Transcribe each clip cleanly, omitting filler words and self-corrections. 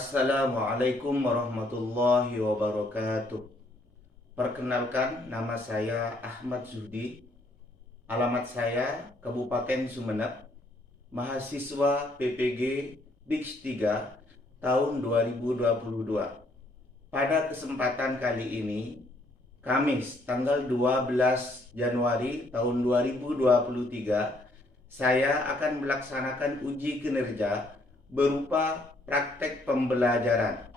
Assalamualaikum warahmatullahi wabarakatuh. Perkenalkan, nama saya Ahmad Zuhdi. Alamat saya Kabupaten Sumeneb. Mahasiswa PPG BIKS 3 tahun 2022. Pada kesempatan kali ini, Kamis tanggal 12 Januari tahun 2023, saya akan melaksanakan uji kinerja berupa praktek pembelajaran.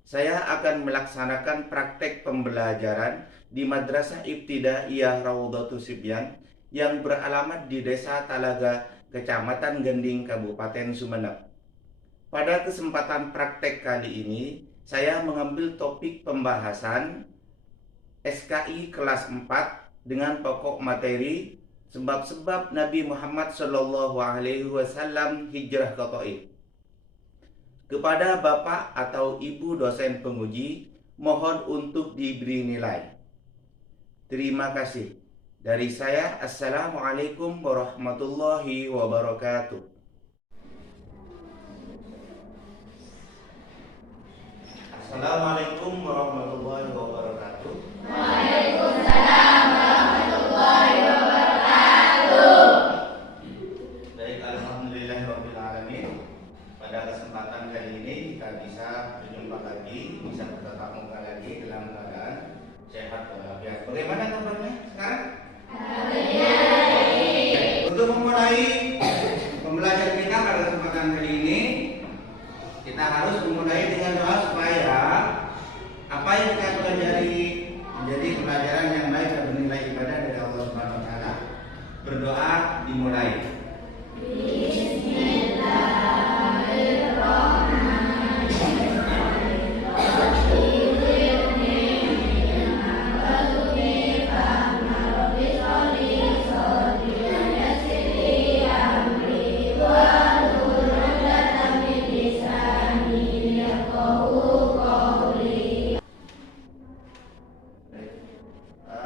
Saya akan melaksanakan praktek pembelajaran di Madrasah Ibtidaiyah Raudhatus Sibyan yang beralamat di Desa Talaga, Kecamatan Gending, Kabupaten Sumeneb. Pada kesempatan praktek kali ini, saya mengambil topik pembahasan SKI kelas 4 dengan pokok materi sebab-sebab Nabi Muhammad SAW hijrah ke Taif. Kepada Bapak atau Ibu dosen penguji, mohon untuk diberi nilai. Terima kasih. Dari saya, Assalamualaikum warahmatullahi wabarakatuh. Assalamualaikum warahmatullahi wabarakatuh. Waalaikumsalam warahmatullahi wabarakatuh. Baik, alhamdulillahirabbil alamin. Pada kesempatan kali ini kita bisa berjumpa lagi, bisa bertatap muka lagi dalam keadaan sehat walafiat. Bagaimana kabarnya sekarang? Untuk memulai pembelajaran kita pada kesempatan kali ini, kita harus memulai dengan doa supaya apa yang kita pelajari menjadi pelajaran yang baik dan bernilai ibadah dari Allah Subhanahu wa taala. Berdoa dimulai.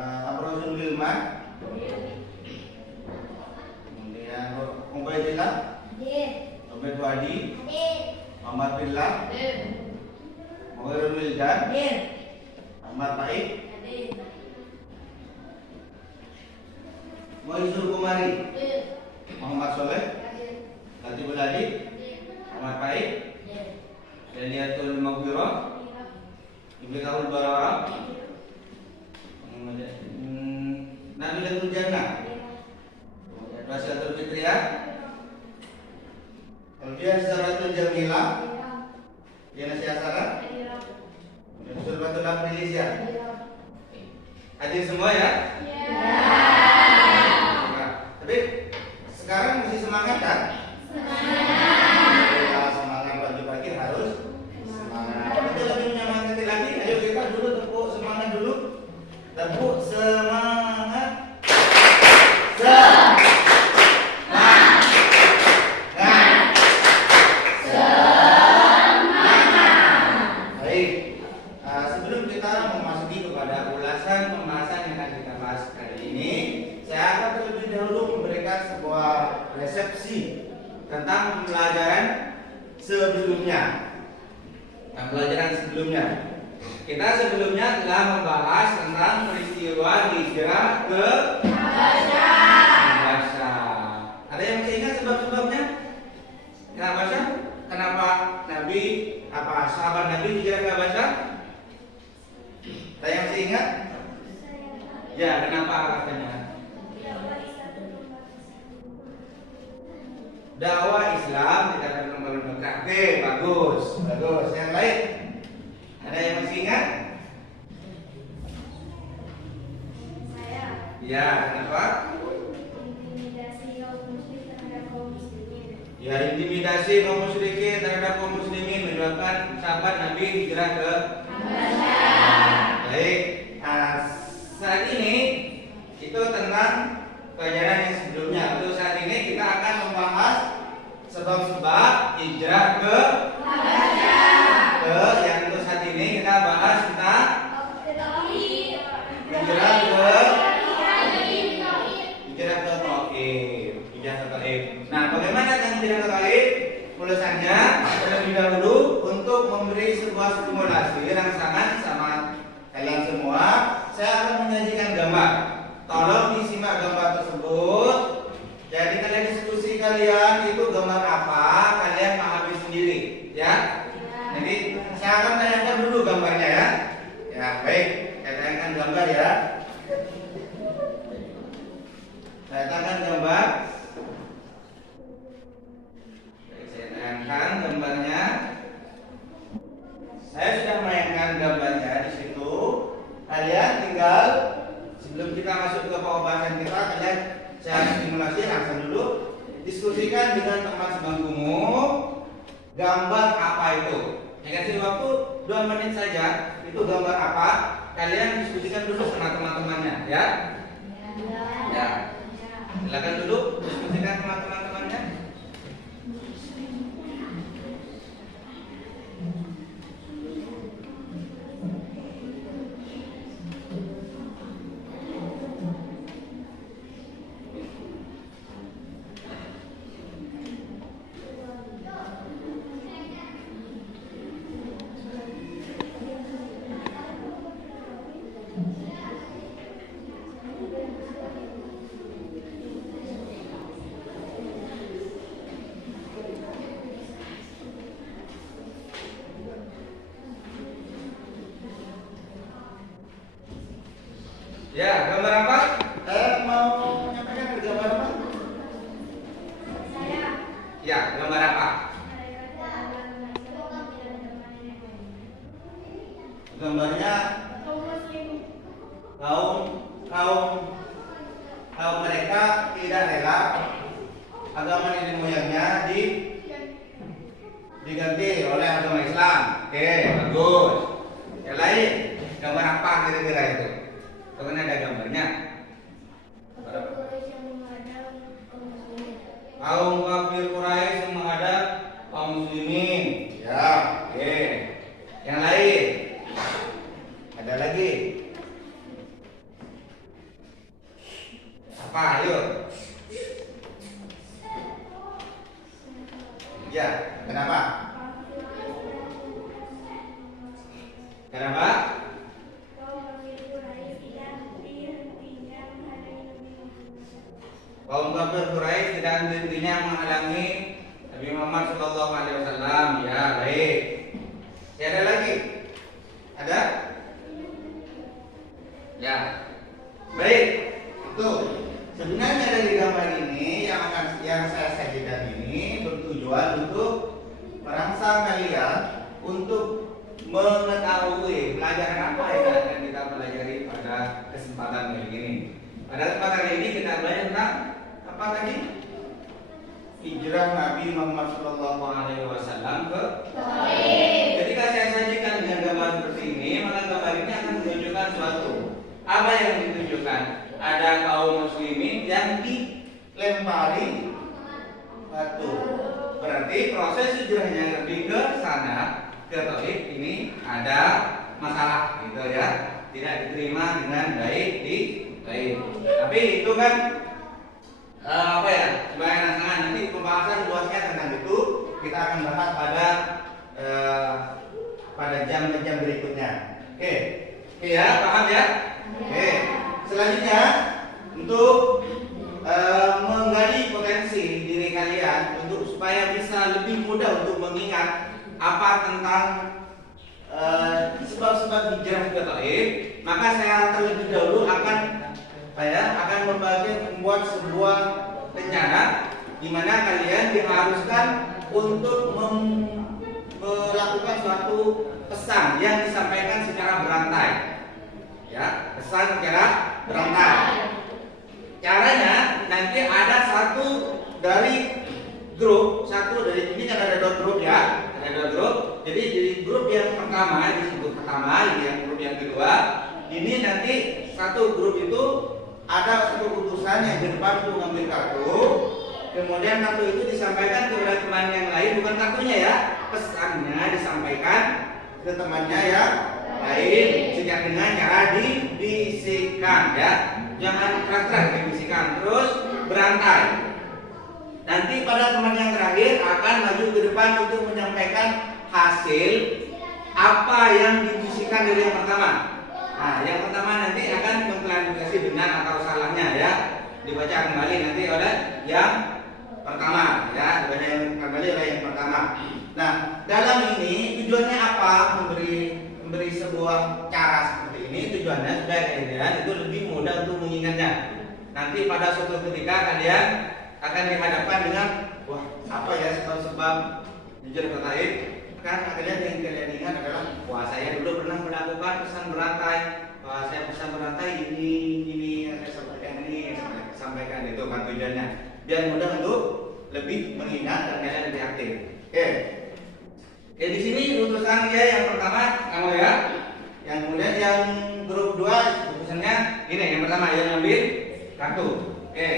Abrozul Gilman, kemudian Ubaidillah, Ubaid Wadi, Muhammad Billah, Muhammad Wildan, Muhammad Baik, Moizul Kumari, Muhammad Soleh, Latiful Hadi, Muhammad Baik, Daniatul Maghfirah, Ibnu Barara, Nabilatul Jannah, Wasiatul Fitriyah, kemudian Zaratul Jamilah, Yanasya Salah, Surbatul Aprilisya. Hadir semua ya? Nah, tapi sekarang mesti semangat kan? Semangat pagi-pagi harus semangat. Kita lebih menyemangati lagi. Ayo kita dulu tepuk semangat dulu. Tepuk semangat. Baik. Sebelum kita memasuki kepada ulasan pembahasan yang akan kita bahas kali ini, saya akan terlebih dahulu memberikan sebuah resepsi tentang pembelajaran sebelumnya. Kita sebelumnya telah membahas tentang peristiwa hijrah ke Habasyah. Ada yang masih ingat sebab-sebabnya? Kenapa Nabi, sahabat Nabi hijrah ke Habasyah? Ada yang masih ingat? Ya, kenapa alasannya? Dakwah Islam tidak akan mengembangkan. Oke, bagus. Yang lain? Ada yang masih ingat? Ya, kenapa? Ya, intimidasi kaum musyrikin terhadap kaum muslimin menyebabkan sahabat Nabi hijrah ke Habasyah. Baik. Saat ini itu tentang pelajaran yang sebelumnya. Untuk saat ini kita akan membahas sebab-sebab hijrah ke Habasyah. Yang untuk saat ini kita bahas tentang hijrah ke Taif. Nah, bagaimana tentang hijrah ke Taif? Ulasannya terlebih dahulu untuk untuk memberi sebuah stimulasi rangsangan sama kalian semua, saya akan menyajikan gambar. Tolong disimak gambar tersebut. Jadi kalian diskusi kalian itu gambar apa, kalian pahami sendiri, ya. Jadi saya akan tayangkan dulu gambarnya ya. Ya baik, saya tayangkan gambar ya. Saya tayangkan gambar. Baik, saya tayangkan gambarnya. Saya sudah menayangkan gambarnya di situ. Kalian tinggal sebelum kita masuk ke pembahasan kita, kalian saya simulasi langsung dulu. Diskusikan dengan teman sebangkumu gambar apa itu. Saya kasih waktu 2 menit saja. Itu gambar apa? Kalian diskusikan dulu sama teman-temannya, ya. Ya. Silakan dulu diskusikan sama teman-temannya. Ya, gambar apa? Mau menyampaikan gambar apa? Ya, gambar apa? Gambarnya kaum mereka tidak rela agama nenek moyangnya diganti oleh agama Islam. Oke, bagus. Yang lain, gambar apa kira-kira itu? Kan ada gambarnya. Kaum kafir Quraisy menghadap kaum muslimin. Ya, oke. Yang lain? Ada lagi? Apa? Ayo. Ya, kenapa? Kenapa? Kaum kafir Quraisy tidak henti-hentinya menghalangi Nabi Muhammad SAW. Ya, baik. Ya, ada lagi? Ada? Ya, baik. Itu sebenarnya dari gambar ini yang saya sajikan ini bertujuan untuk merangsang kalian untuk mengetahui pelajaran apa yang akan kita pelajari pada kesempatan kali ini. Pada kesempatan kali ini kita belajar tentang apa tadi? Hijrah Nabi Muhammad SAW ke Taif. Ketika saya sajikan dengan gambar seperti ini, maka gambar ini akan menunjukkan suatu. Apa yang ditunjukkan? Ada kaum muslimin yang dilempari batu. Berarti proses hijrahnya lebih ke sana, ke Taif ini ada masalah, gitu ya. Tidak diterima dengan baik di Taif. Tapi itu kan apa ya, sebagai rangsangan. Nanti pembahasan luasnya tentang itu kita akan bahas pada jam-jam berikutnya. Oke, ya, paham ya? Oke. Selanjutnya untuk menggali potensi diri kalian untuk supaya bisa lebih mudah untuk mengingat apa tentang sebab-sebab hijrah ke Taif, maka saya terlebih dahulu akan membuat sebuah rencana di mana kalian diharuskan untuk melakukan suatu pesan yang disampaikan secara berantai. Ya, pesan secara berantai. Caranya nanti ada satu dari ini kan ada 2 grup ya, ada 2 grup. Jadi di grup yang pertama disebut pertama, yang grup yang kedua ini nanti satu grup itu ada satu utusan yang di depan untuk mengambil kartu. Kemudian kartu itu disampaikan kepada teman yang lain, bukan kartunya ya, pesannya disampaikan ke temannya yang lain dengan cara dibisikkan ya, jangan keras-keras, dibisikkan terus berantai. Nanti pada teman yang terakhir akan maju ke depan untuk menyampaikan hasil apa yang dibisikan dari yang pertama. Nah, yang pertama nanti akan mengklarifikasi benar atau salahnya ya. Dibaca kembali nanti oleh yang pertama ya, dibaca kembali oleh yang pertama. Nah, dalam ini tujuannya apa? Memberi sebuah cara seperti ini, tujuannya supaya kalian itu lebih mudah untuk mengingatnya. Nanti pada suatu ketika kalian akan dihadapkan dengan wah, apa ya sebab-sebab jujur katakan kan kalian yang kalian ingat adalah wah, saya dulu pernah melakukan pesan berantai. Wah, saya pesan berantai ini saya sampaikan itu kan tujuannya. Biar mudah untuk lebih mengingat dan kalian lebih aktif. Oke. Oke, di sini utusan ya yang pertama kamu ya. Yang kemudian yang grup 2 utusannya ini yang pertama yang ambil kartu. Oke.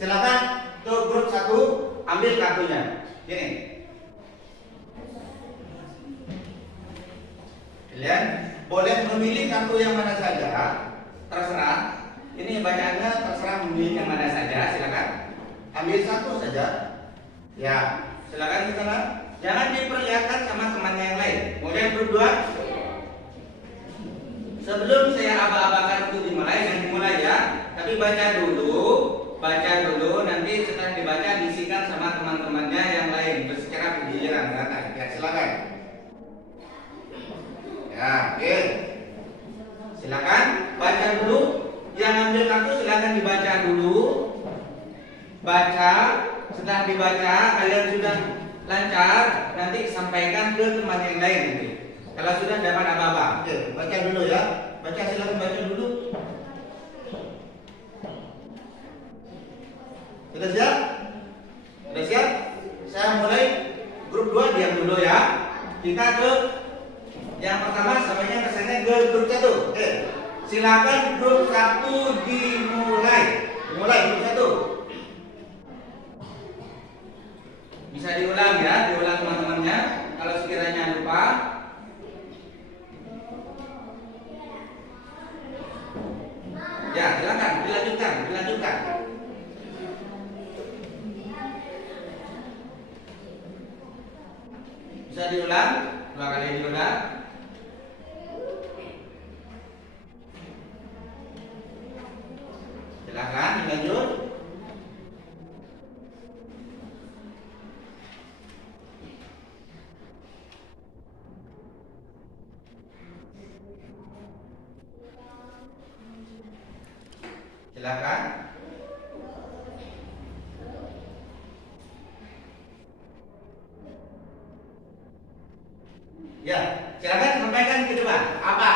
Silakan untuk grup 1 ambil kartunya. Gini. Kalian boleh memilih kartu yang mana saja, terserah. Ini bacaannya terserah memilih yang mana saja, silakan. Ambil satu saja. Ya, silakan ke sana. Jangan diperlihatkan sama temannya yang lain. Kemudian grup 2. Sebelum saya aba-abakan untuk dimulai ya. Tapi baca dulu, nanti setelah dibaca bisikan sama teman-temannya yang lain secara bergiliran. Ya, silakan. Ya, oke. Silakan baca dulu. Yang ambil kartu silakan dibaca dulu. Baca, setelah dibaca kalian sudah lancar, nanti sampaikan ke teman yang lain nanti. Kalau sudah dapat apa-apa, baca dulu ya. Baca, silakan baca dulu. Sudah siap? Sudah siap? Saya mulai grup 2 diam dulu ya. Kita ke yang pertama sampainya kesannya ke grup 1. Oke. Silakan grup 1 dimulai. Dimulai grup 1. Bisa diulang ya, diulang teman-temannya. Kalau sekiranya lupa. Ya, silakan dilanjutkan. Bisa diulang, 2 kali diulang. Silakan dilanjut. Silakan. Ya, silakan sampaikan ke depan. Apa?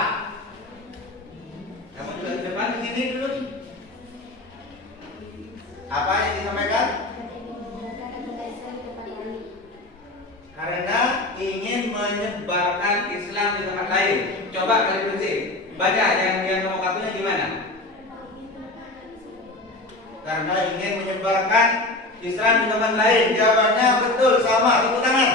Kamu juga ke depan sini dulu. Apa yang disampaikan? Karena ingin menyebarkan Islam di tempat lain. Coba kalian bersih. Baca yang nomor kartunya gimana? Karena ingin menyebarkan Islam di tempat lain. Jawabannya betul, sama. Tepuk tangan.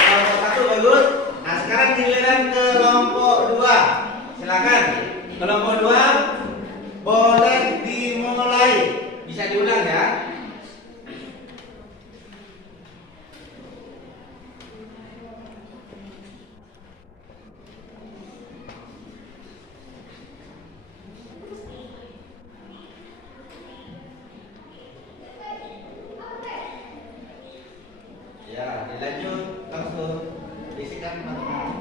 Kelompok 1 bagus. Nah, sekarang giliran kelompok 2. Silakan. Kelompok 2 boleh dimulai. Bisa diulang ya. Ya, dilanjut langsung. Bisikan teman-teman.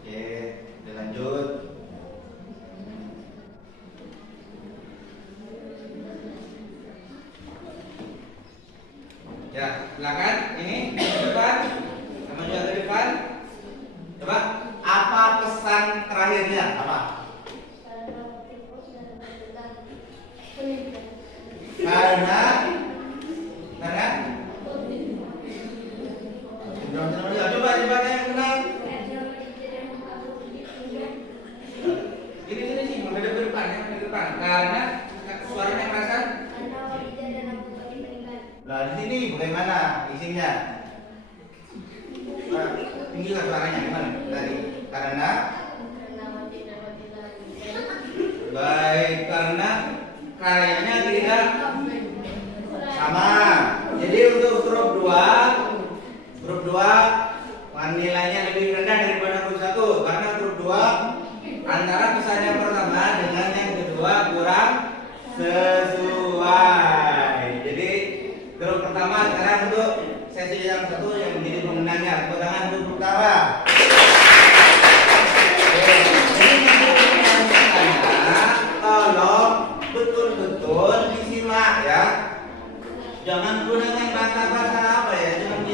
Oke, dilanjut. Ya, silakan. Ini ke depan. Kamu juga ke depan. Coba, apa pesan terakhirnya? Apa? Karena ya, coba dibaca yang benar. Ini sih, menghadap ke depan ya, ke depan. Karena suaranya kerasan. Nah, di sini bagaimana isinya? Nah, tinggikan suaranya gimana tadi? Karena baik, karena karyanya tidak sama. Jadi untuk grup 2 nilainya lebih rendah daripada grup 1 karena grup 2 antara pesan yang pertama dengan yang kedua kurang sesuai. Jadi grup pertama sekarang untuk sesi yang satu yang menjadi pemenangnya. Tepuk tangan untuk grup pertama. Tolong betul-betul disimak ya. Jangan gunakan bahasa apa ya, jangan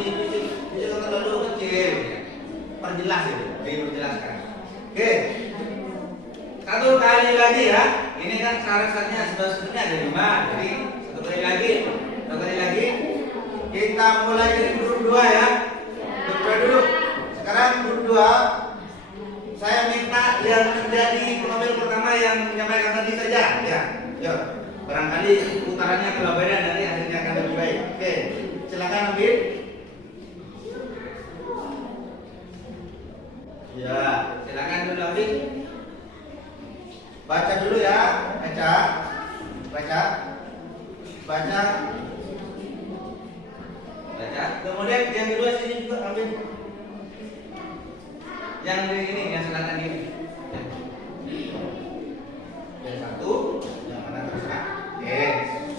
terlalu kecil. Perjelas itu, diperjelaskan. Oke. Satu kali lagi ya. Ini kan syaratnya sebenarnya ada 5. Jadi satu kali lagi. Kita mulai dari grup 2 ya. Grup 2 dulu. Sekarang grup 2 saya minta yang menjadi pengambil pertama yang menyampaikan tadi saja ya. Yuk. Barangkali putarannya kalau beda nanti hasilnya akan lebih baik. Oke. Silakan ambil. Ya, silakan dulu ambil. Baca dulu ya, baca. Kemudian yang kedua sini juga ambil. Yang ini, yang silakan ini. Yang satu, yang mana terserah. Yes.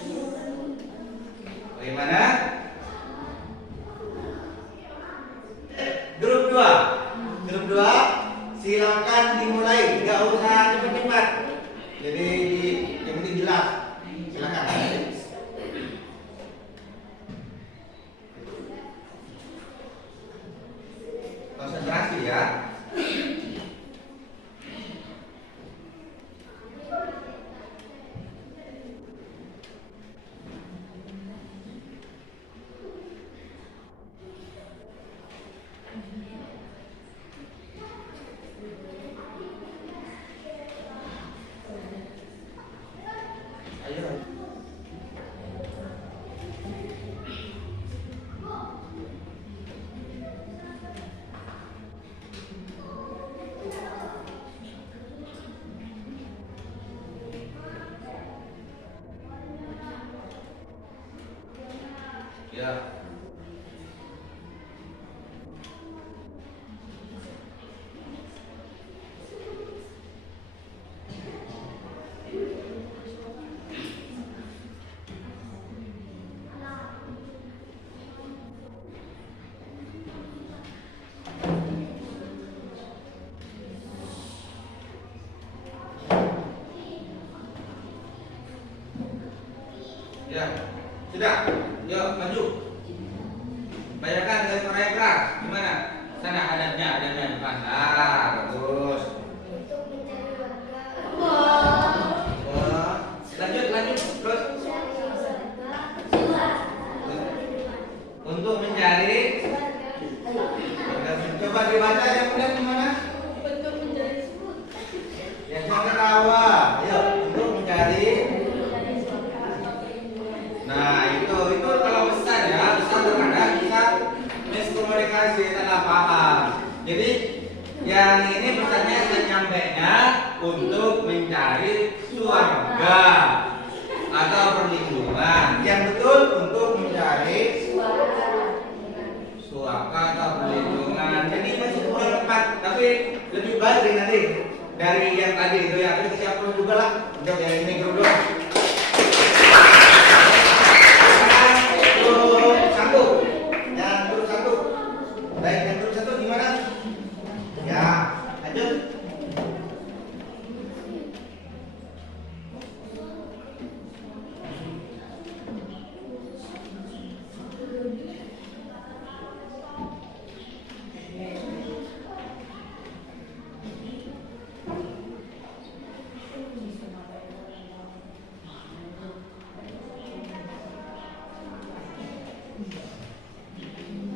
Bagaimana? Grup 2, silakan dimulai, nggak usah cepat-cepat. Jadi yang penting jelas. Silakan. Konsentrasi ya. Ya. Ya, sudah. Yuk, maju. Bayangkan dari suara yang keras. Gimana? Sana adanya depan. Ah, bagus. Oh, lanjut. Terus. Untuk mencari. Coba dibaca yang kemudian gimana? Untuk mencari. Yang ketawa. Ayo, untuk mencari. Nah itu kalau besar ya, besar terkadang bisa miskomunikasi, salah paham. Jadi yang ini pesannya senyampainya untuk mencari surga atau perlindungan. Yang betul untuk mencari surga atau perlindungan. Jadi masih kurang tepat, tapi lebih baik nanti dari yang tadi itu ya. Tapi siapapun juga lah untuk yang ini grup 2. Baik, yang grup 1 gimana? Ya, lanjut.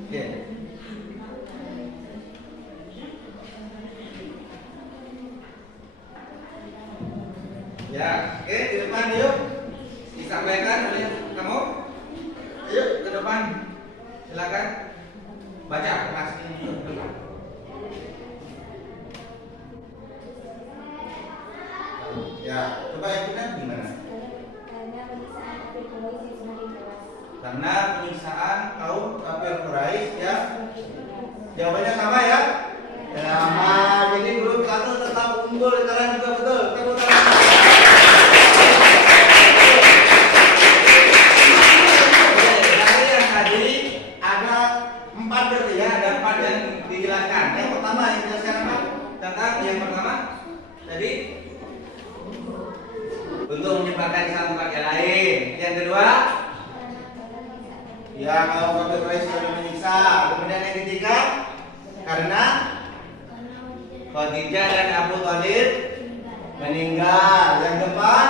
Oke. Ya, oke, di depan yuk. Disampaikan oleh kamu. Ayo ke depan. Silakan. Baca kelas ini. Ya, coba ikutan gimana? Karena penyiksaan kaum kafir Quraisy ya. Jawabannya sama ya? Sama. Jadi grup 1 tetap unggul, kalian juga betul. Tepuk tangan. Dari yang tadi ada 4 berarti ya, ada 4 yang dijelaskan. Yang pertama yang dijelaskan apa? Tentang yang pertama tadi untuk menyebarkan Islam tempat yang lain. Yang kedua, ya kalau kafir Quraisy sudah menyiksa. Kemudian yang ketiga, karena Khadijah dan Abu Thalib meninggal. Yang keempat,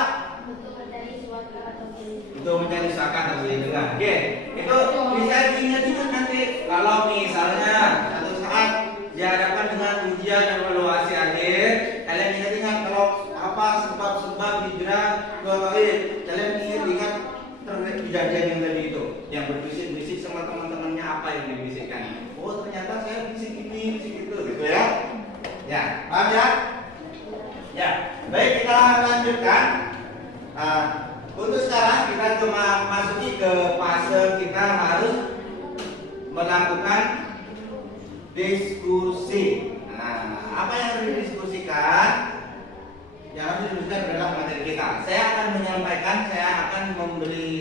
untuk mencari zakat atau perlindungan. Oke, itu bisa diingat-ingat nanti kalau misalnya satu saat dihadapkan dengan ujian dan evaluasi akhir, kalian ingat-ingat kalau apa sebab-sebab hijrah ke Taif. Kalian ingat-ingat kejadian yang tadi itu, yang berbisik-bisik sama teman-temannya, apa yang dibisikkan. Oh ternyata saya bisik ini, bisik itu, gitu ya. Ya, paham ya? Ya, baik kita lanjutkan. Untuk sekarang kita cuma masuki ke fase kita harus melakukan diskusi. Nah, apa yang harus didiskusikan? Yang harus didiskusikan adalah materi kita. Saya akan menyampaikan, saya akan memberi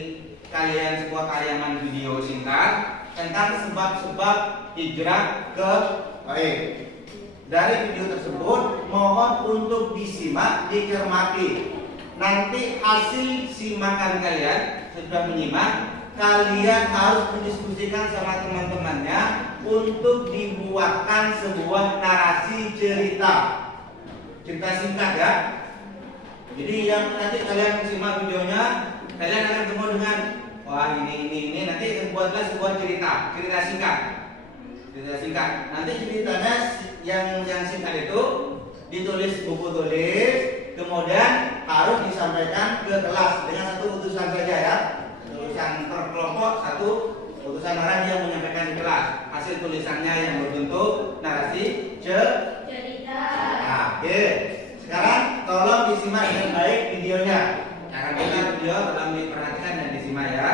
kalian sebuah tayangan video singkat tentang sebab-sebab hijrah ke Taif. Dari video tersebut mohon untuk disimak, dicermati. Nanti hasil simakan kalian sudah menyimak, kalian harus mendiskusikan sama teman-temannya untuk dibuatkan sebuah narasi cerita singkat ya. Jadi yang nanti kalian simak videonya, kalian akan ketemu dengan wah ini nanti buatlah sebuah cerita singkat. Cerita singkat. Nanti ceritanya yang singkat itu ditulis buku tulis, kemudian harus disampaikan ke kelas dengan satu utusan saja ya. Utusan per kelompok, satu utusan orang yang menyampaikan di kelas. Hasil tulisannya yang berbentuk narasi cerita. Nah, oke. Sekarang tolong disimak dengan baik videonya. Akan kita video tolong diperhatikan dan disimak ya.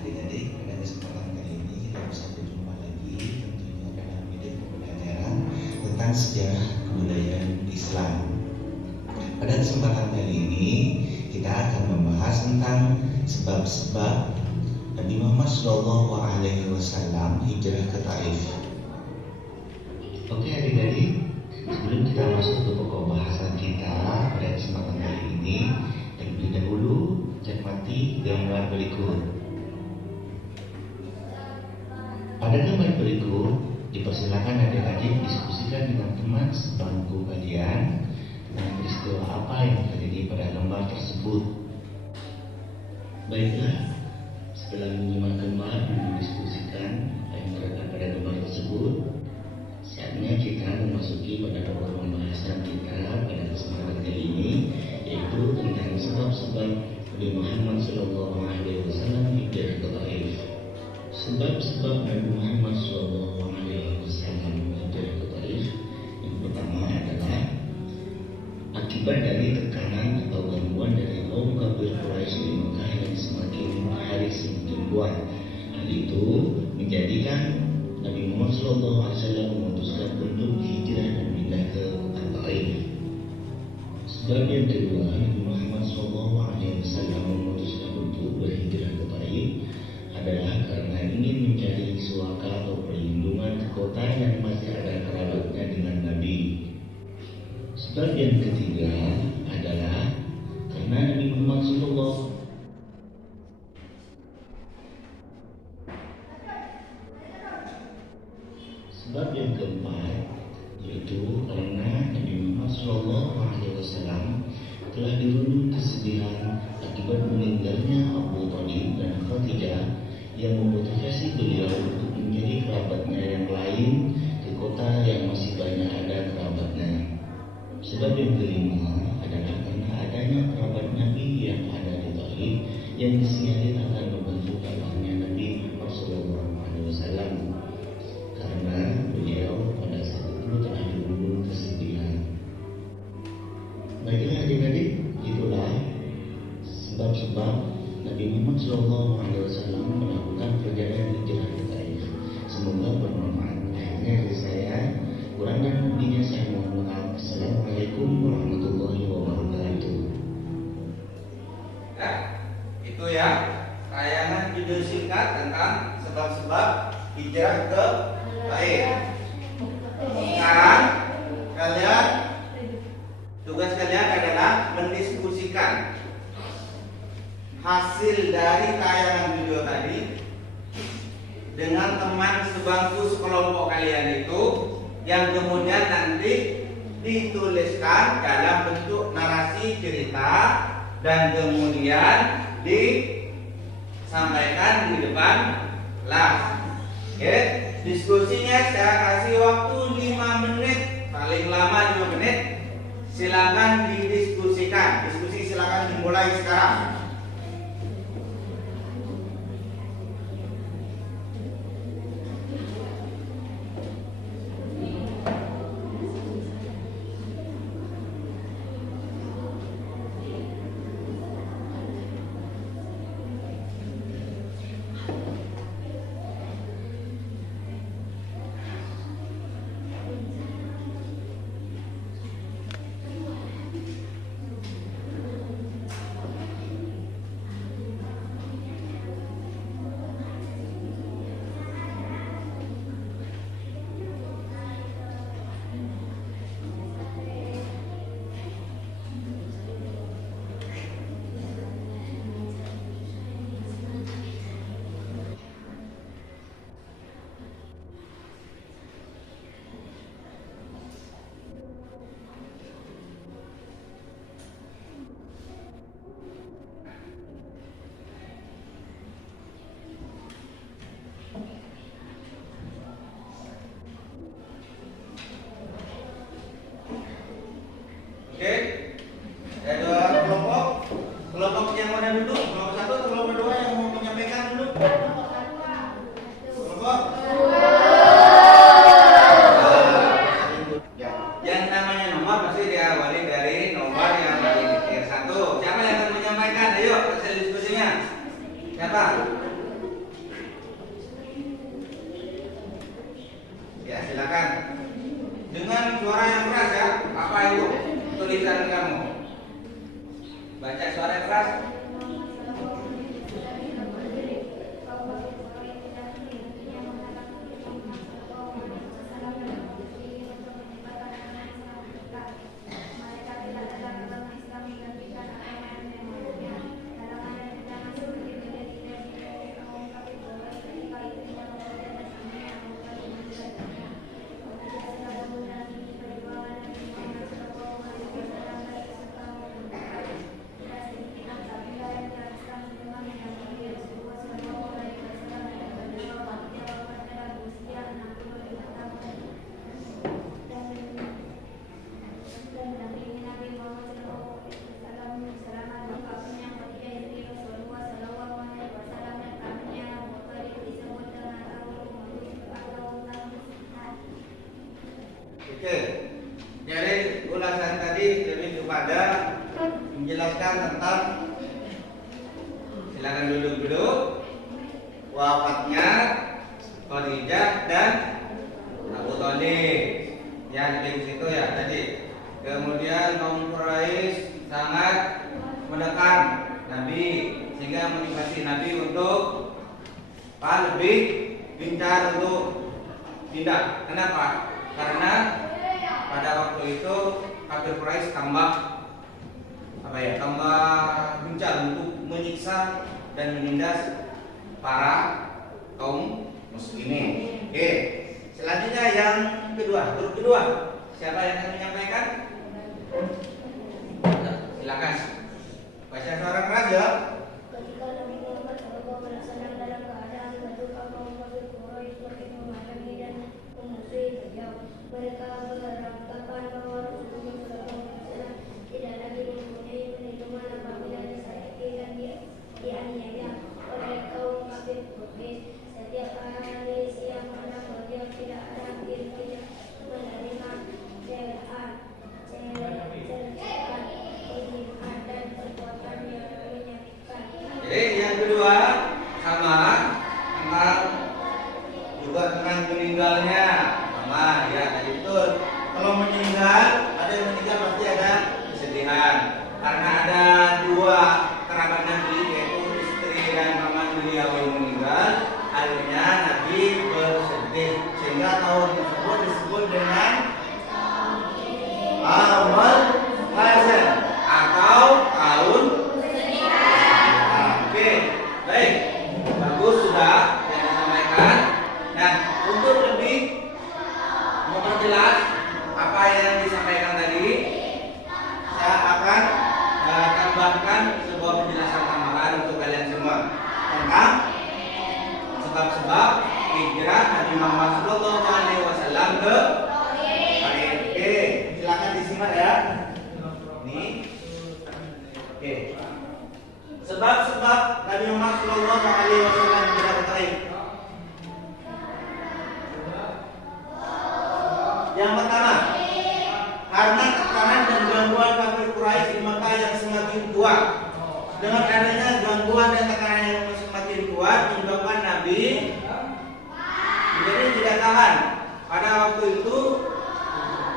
Adik-adik, pada kesempatan kali ini kita bisa berjumpa lagi tentunya dalam video pembelajaran tentang sejarah kebudayaan Islam. Pada kesempatan kali ini kita akan membahas tentang sebab-sebab Nabi Muhammad SAW hijrah ke Taif. Oke adik-adik, sebelum kita masuk ke pokok bahasan kita pada kesempatan kali ini, terlebih dahulu cermati gambar berikut. Pada gambar berikut, dipersilakan adik-adik diskusikan dengan teman sebangku kalian tentang peristiwa apa yang terjadi pada gambar tersebut. Baiklah, setelah menyimak gambar dan mendiskusikan apa yang terdapat pada gambar tersebut, saatnya kita memasuki pada pokok pembahasan kita pada kesempatan kali ini, yaitu tentang sebab-sebab Nabi Muhammad SAW hijrah ke Taif. Sebab-sebab Nabi Muhammad SAW hijrah ke Taif, yang pertama adalah akibat dari tekanan atau gangguan dari kaum kafir Quraisy di Mekah yang semakin hari semakin kuat. Hal itu menjadikan Nabi Muhammad SAW memutuskan untuk hijrah dan pindah ke Taif. Sebab yang kedua, Nabi Muhammad SAW memutuskan untuk berhijrah ke Taif adalah karena ingin mencari suaka atau perlindungan ke kota yang masih ada kerabatnya dengan Nabi. Sebab yang ketiga adalah karena Nabi Muhammad SAW sebab yang keempat yaitu karena Nabi Muhammad SAW telah dirundung kesedihan akibat meninggalnya Abu Thalib dan Khadijah yang memotivasi beliau untuk menjadi kerabatnya yang lain ke kota yang masih banyak ada kerabatnya. Sebab yang kelima adalah karena adanya kerabat Nabi yang ada di Taif yang disinyalir akan membantu dakwahnya Nabi Muhammad SAW, karena beliau pada sebab-sebab Nabi Muhammad SAW melakukan perjalanan hijrah ke Taif. Semoga bermanfaat. Akhirnya dari saya, kurang dan lebihnya saya mohon maaf. Assalamualaikum warahmatullahi wabarakatuh. Nah, itu ya tayangan video singkat tentang sebab-sebab hijrah ke Taif. Sekarang tugas kalian adalah mendiskusikan hasil dari tayangan video tadi dengan teman sebangku sekelompok kalian itu, yang kemudian nanti dituliskan dalam bentuk narasi cerita dan kemudian disampaikan di depan kelas. Oke, diskusinya saya kasih waktu 5 menit, paling lama 5 menit. Silakan didiskusikan. Diskusi silakan dimulai sekarang. Oke, ada dua kelompok. Kelompok yang mana dulu? Kelompok 1 atau kelompok 2 yang mau menyampaikan dulu? Kelompok 2. Yang namanya nomor pasti diawali dari nomor yang paling kecil 1. Siapa yang akan menyampaikan? Ayo, hasil diskusinya. Siapa? Ya, silakan. Dengan suara yang keras ya. Apa itu? Tulisan kamu. Baca suara keras. Oke, jadi ulasan tadi lebih kepada menjelaskan tentang, silakan duduk-duduk, wafatnya Khadijah dan Abu Thalib, yang di situ ya tadi. Kemudian kaum Quraisy sangat menekan Nabi sehingga motivasi Nabi untuk lebih gencar untuk pindah. Kenapa? Karena pada waktu itu kafir Quraisy tambah gencar untuk menyiksa dan menindas para kaum muslimin. Oke, selanjutnya yang kedua, grup kedua. Siapa yang akan menyampaikan? Silakan. Baca suara keras ya. Ketika Nabi Muhammad SAW berlaksana dalam keadaan berduka, kaum kafir Quraisy makin memarahi dan memusuhi beliau. Mereka beranggapan bahwa Rasulullah SAW tidak lagi mempunyai perlindungan apabila disakiti dan dianiaya oleh kaum kafir Quraisy. Setiap hari siang malam beliau tidak ada tidak menerima celaan, dan perbuatan yang menyakiti sebuah penjelasan tambahan untuk kalian semua tentang sebab-sebab hijrah Nabi Muhammad SAW ke Taif. Oke, silakan disimak ya. Nih. Oke. Sebab-sebab Nabi Muhammad SAW hijrah ke Taif. Yang pertama, karena tekanan dan gangguan kafir Quraisy di Mekah yang semakin kuat. Dengan adanya gangguan dan tekanan yang semakin kuat, menyebabkan Nabi menjadi tidak tahan. Pada waktu itu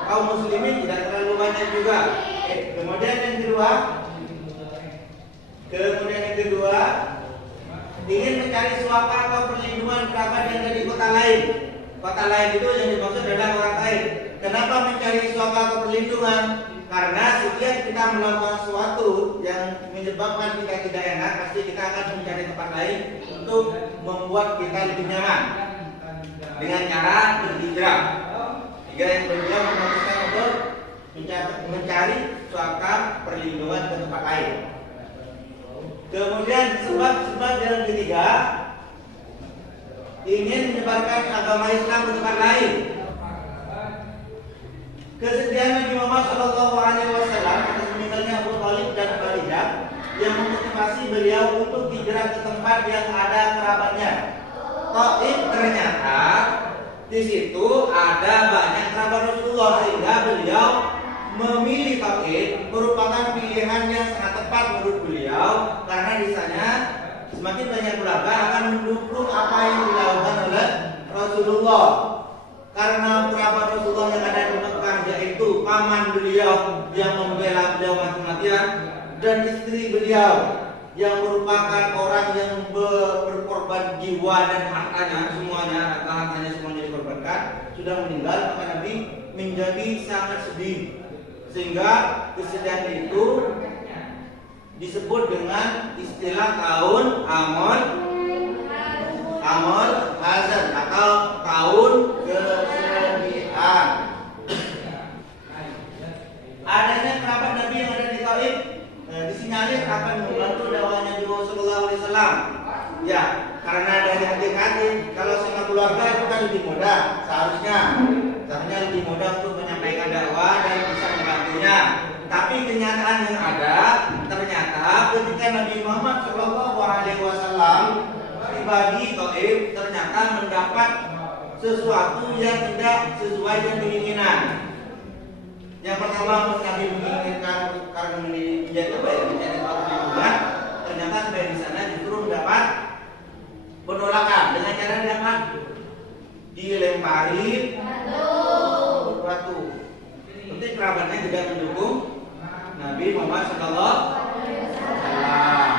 kaum muslimin tidak terlalu banyak juga. Kemudian yang kedua, ingin mencari suaka atau perlindungan kerabat yang ada di kota lain. Kota lain itu yang dimaksud adalah orang lain. Kenapa mencari suaka atau perlindungan? Karena setiap kita melakukan sesuatu yang menyebabkan kita tidak enak, pasti kita akan mencari tempat lain untuk membuat kita lebih nyaman dengan cara berhijrah. Jika yang berhijrah memutuskan untuk mencari suaka perlindungan ke tempat lain. Kemudian sebab yang ketiga, ingin menyebarkan agama Islam ke tempat lain. Kesediaan Nabi Muhammad SAW atas meninggalnya Abu Thalib dan Khadijah yang memotivasi beliau untuk hijrah ke tempat yang ada kerabatnya. Taif ternyata di situ ada banyak kerabat Rasulullah sehingga beliau memilih Taif merupakan pilihan yang sangat tepat menurut beliau karena di sana semakin banyak keluarga akan mendukung apa yang dilakukan oleh Rasulullah. Karena kerabat Rasulullah yang ada di Mekah yaitu paman beliau yang membela beliau mati-matian dan istri beliau yang merupakan orang yang berkorban jiwa dan hartanya semuanya dikorbankan sudah meninggal, maka Nabi menjadi sangat sedih sehingga kesedihan itu disebut dengan istilah tahun Amul Hazan atau tahun kesedihan. Adanya kerabat Nabi yang ada di Taif disinyalir akan membantu dakwahnya Nabi Sallallahu Alaihi Wasallam. Ya, karena dari hati-hati kalau sama keluarga itu kan lebih mudah seharusnya lebih mudah untuk menyampaikan dakwah dan bisa membantunya. Tapi kenyataan yang ada ternyata ketika Nabi Muhammad Sallallahu Alaihi Wasallam tiba di Taif ternyata mendapat sesuatu yang tidak sesuai dengan keinginan. Yang pertama Nabi menginginkan karena menjadi perlindungan, ternyata sampai di sana justru mendapat penolakan dengan cara dapat dilempari batu. Seperti kerabatnya tidak mendukung Nabi Muhammad Sallallahu Alaihi Wasallam.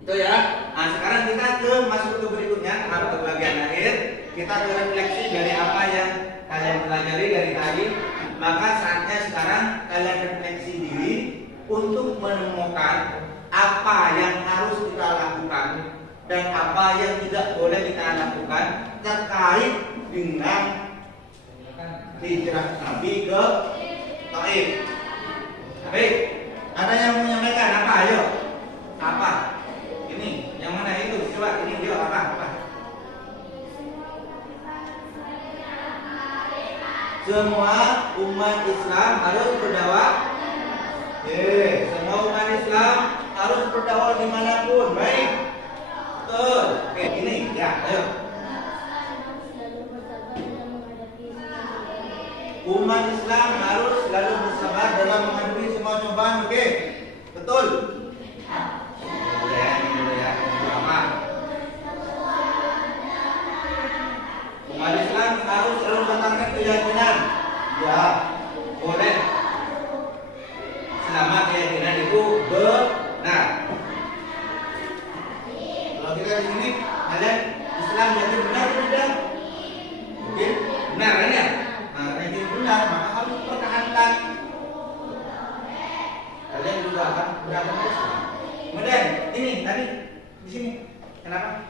Itu ya. Nah sekarang kita masuk ke berikutnya atau ke bagian akhir. Kita refleksi dari apa yang kalian pelajari dari tadi. Maka saatnya sekarang kalian refleksi diri untuk menemukan apa yang harus kita lakukan dan apa yang tidak boleh kita lakukan terkait dengan hijrah Nabi ke Taif. Baik, ada yang mau menyampaikan apa? Ayo, apa? Ini yang mana itu? Coba ini dia apa? Semua umat Islam harus berdakwah. Semua umat Islam harus berdakwah dimanapun. Baik, betul. Oke, ini ya, ayo. Umat Islam harus selalu bersabar dalam menghadapi semua cobaan. Oke, betul. Ya. Apa? Umat Islam harus selalu menetapkan keyakinan. Ya, boleh. Selama keyakinan itu benar. Kalau kita di sini, kalian Islam yakin benar atau tidak? Mungkin benar kan ya? Nah, yakin benar maka harus pertahankan. Kalian juga akan beragam Islam. Kemudian ini tadi di sini kenapa?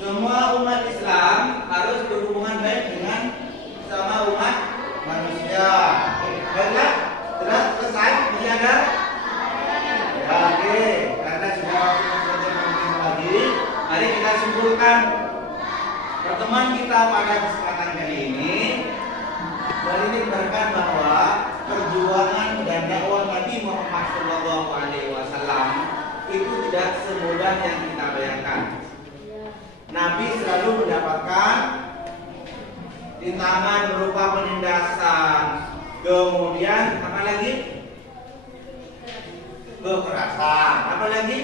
Semua umat Islam harus berhubungan baik dengan sama umat manusia. Baiklah, Sudah selesai? Masih ada? Ya, oke. Karena sudah waktu yang lagi, mari kita simpulkan pertemuan kita pada kesempatan kali ini. Menimbulkan bahwa perjuangan dan dakwah Nabi Muhammad SAW itu tidak semudah yang kita bayangkan. Nabi selalu mendapatkan rintangan berupa penindasan, kemudian apa lagi? Kekerasan, apa lagi?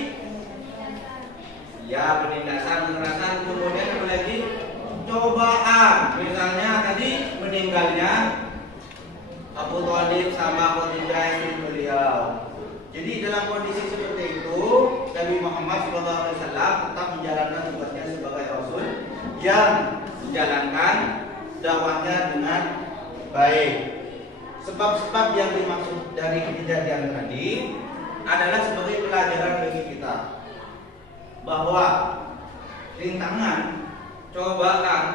Ya, penindasan, kekerasan, kemudian apa lagi? Cobaan. Misalnya tadi meninggalnya Abu Thalib sama Khadijah istri beliau. Jadi dalam kondisi seperti itu, Nabi Muhammad SAW tetap menjalankan tugasnya sebagai Rasul yang menjalankan dakwahnya dengan baik. Sebab-sebab yang dimaksud dari kejadian tadi adalah sebagai pelajaran bagi kita bahwa rintangan, cobaan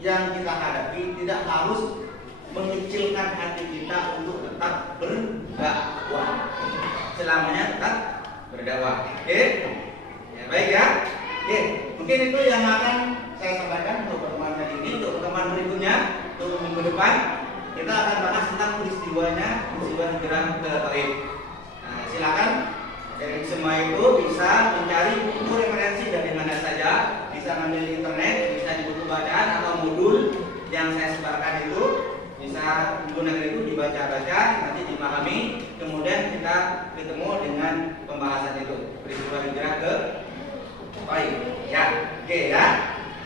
yang kita hadapi tidak harus mengecilkan hati kita untuk tetap berdakwah. Selamanya tetap berdakwah. Oke? Ya, baik ya. Oke, mungkin itu yang akan saya sampaikan untuk pertemuan kali ini. Untuk pertemuan berikutnya, untuk minggu depan, kita akan bahas tentang peristiwa hijrah ke Taif. Nah, silakan dari semua itu bisa mencari buku referensi dari mana saja, bisa ngambil di internet, bisa di buku bacaan atau modul yang saya sebarkan itu, bisa menggunakan itu dibaca-baca, nanti dipahami, kemudian kita ketemu dengan pembahasan itu peristiwa hijrah ke Taif. Ya, oke ya.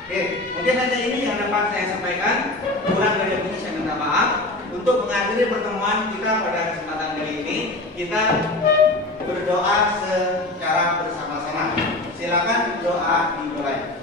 Oke, mungkin saja ini yang dapat saya sampaikan. Kurang dari ini saya minta maaf. Untuk mengakhiri pertemuan kita pada kesempatan kali ini, kita berdoa secara bersama-sama. Silakan doa dimulai.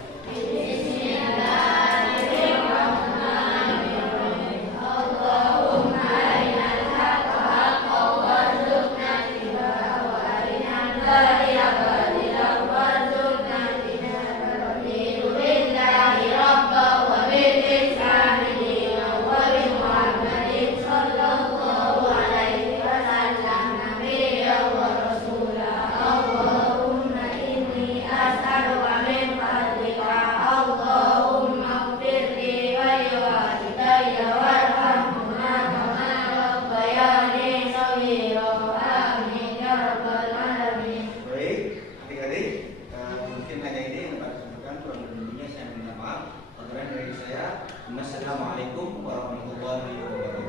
Assalamualaikum warahmatullahi wabarakatuh.